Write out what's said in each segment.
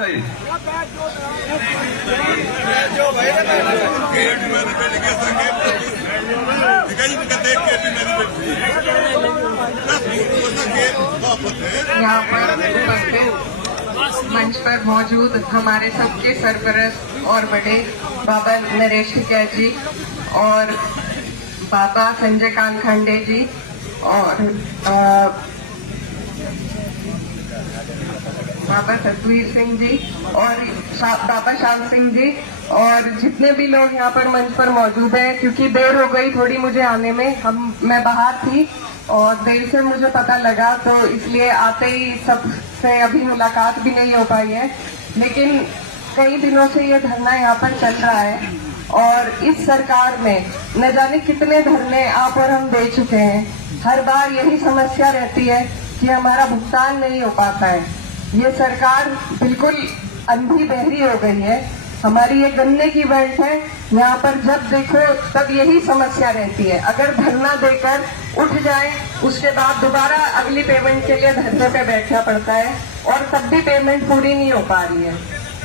यहाँ पर मंच पर मौजूद हमारे सबके सरपरस्त और बड़े बाबा नरेश टिकैत जी और बाबा संजय कांत खंडे जी और बाबा सतवीर सिंह जी और बाबा श्याम सिंह जी और जितने भी लोग यहाँ पर मंच पर मौजूद हैं, क्योंकि देर हो गई थोड़ी मुझे आने में, मैं बाहर थी और देर से मुझे पता लगा, तो इसलिए आते ही सबसे अभी मुलाकात भी नहीं हो पाई है। लेकिन कई दिनों से ये धरना यहाँ पर चल रहा है और इस सरकार में न जाने कितने धरने आप और हम दे चुके हैं। हर बार यही समस्या रहती है कि हमारा भुगतान नहीं हो पाता है। ये सरकार बिल्कुल अंधी बहरी हो गई है। हमारी ये गन्ने की बेल्ट है, यहाँ पर जब देखो तब यही समस्या रहती है। अगर धरना देकर उठ जाए उसके बाद दोबारा अगली पेमेंट के लिए धरने पे बैठना पड़ता है और तब भी पेमेंट पूरी नहीं हो पा रही है।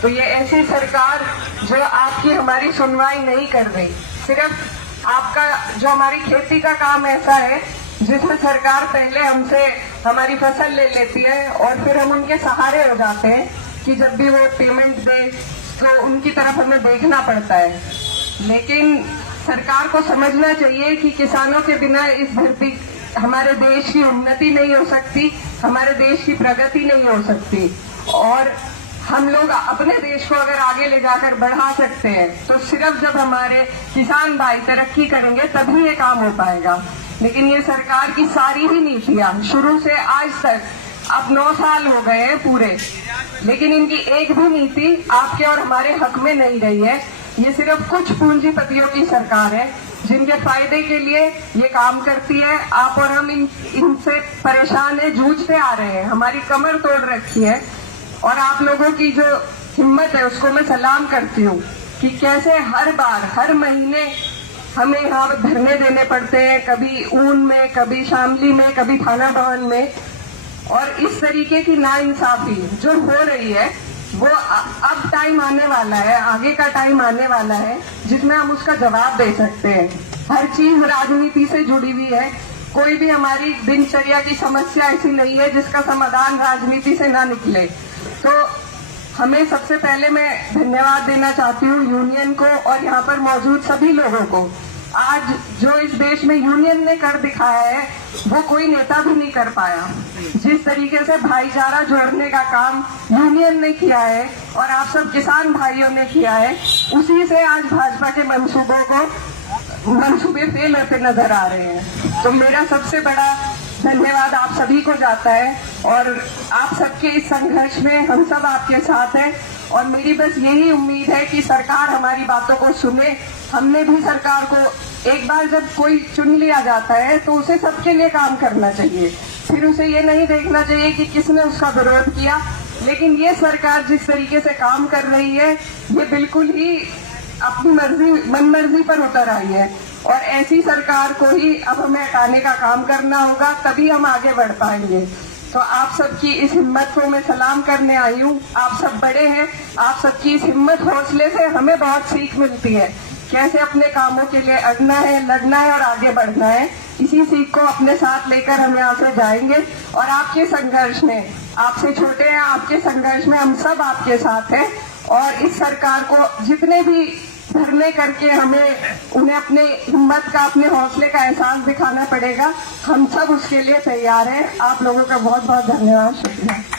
तो ये ऐसी सरकार जो आपकी हमारी सुनवाई नहीं कर रही, सिर्फ आपका जो हमारी खेती का काम ऐसा है जिसमें सरकार पहले हमसे हमारी फसल ले लेती है और फिर हम उनके सहारे हो जाते हैं कि जब भी वो पेमेंट दे तो उनकी तरफ हमें देखना पड़ता है। लेकिन सरकार को समझना चाहिए कि किसानों के बिना इस धरती हमारे देश की उन्नति नहीं हो सकती, हमारे देश की प्रगति नहीं हो सकती। और हम लोग अपने देश को अगर आगे ले जाकर बढ़ा सकते हैं तो सिर्फ जब हमारे किसान भाई तरक्की करेंगे तभी ये काम हो पाएगा। लेकिन ये सरकार की सारी ही नीतियां शुरू से आज तक, अब 9 साल हो गए हैं पूरे, लेकिन इनकी एक भी नीति आपके और हमारे हक में नहीं रही है। ये सिर्फ कुछ पूंजीपतियों की सरकार है जिनके फायदे के लिए ये काम करती है। आप और हम इनसे परेशान है, जूझते आ रहे हैं, हमारी कमर तोड़ रखी है। और आप लोगों की जो हिम्मत है उसको मैं सलाम करती हूँ कि कैसे हर बार हर महीने हमें यहाँ धरने देने पड़ते हैं, कभी ऊन में, कभी शामली में, कभी थाना भवन में। और इस तरीके की नाइंसाफी जो हो रही है वो अब टाइम आने वाला है, आगे का टाइम आने वाला है जिसमें हम उसका जवाब दे सकते हैं। हर चीज राजनीति से जुड़ी हुई है, कोई भी हमारी दिनचर्या की समस्या ऐसी नहीं है जिसका समाधान राजनीति से ना निकले। तो हमें सबसे पहले मैं धन्यवाद देना चाहती हूँ यूनियन को और यहाँ पर मौजूद सभी लोगों को। आज जो इस देश में यूनियन ने कर दिखाया है वो कोई नेता भी नहीं कर पाया। जिस तरीके से भाईचारा जोड़ने का काम यूनियन ने किया है और आप सब किसान भाइयों ने किया है, उसी से आज भाजपा के मंसूबे फेल होते नजर आ रहे हैं। तो मेरा सबसे बड़ा धन्यवाद आप सभी को जाता है और आप सबके इस संघर्ष में हम सब आपके साथ हैं। और मेरी बस यही उम्मीद है कि सरकार हमारी बातों को सुने। हमने भी सरकार को एक बार जब कोई चुन लिया जाता है तो उसे सबके लिए काम करना चाहिए, फिर उसे ये नहीं देखना चाहिए कि किसने उसका विरोध किया। लेकिन ये सरकार जिस तरीके से काम कर रही है ये बिल्कुल ही अपनी मर्जी मनमर्जी पर उतर आई है और ऐसी सरकार को ही अब हमें हटाने का काम करना होगा, तभी हम आगे बढ़ पाएंगे। तो आप सबकी इस हिम्मत को मैं सलाम करने आई हूँ। आप सब बड़े हैं, आप सबकी इस हिम्मत हौसले से हमें बहुत सीख मिलती है कैसे अपने कामों के लिए अड़ना है, लड़ना है और आगे बढ़ना है। इसी सीख को अपने साथ लेकर हम यहाँ से जाएंगे और आपके संघर्ष में, आपसे छोटे हैं, आपके संघर्ष में हम सब आपके साथ हैं। और इस सरकार को जितने भी धरने करके हमें उन्हें अपने हिम्मत का, अपने हौसले का एहसास दिखाना पड़ेगा, हम सब उसके लिए तैयार हैं। आप लोगों का बहुत बहुत धन्यवाद, शुक्रिया।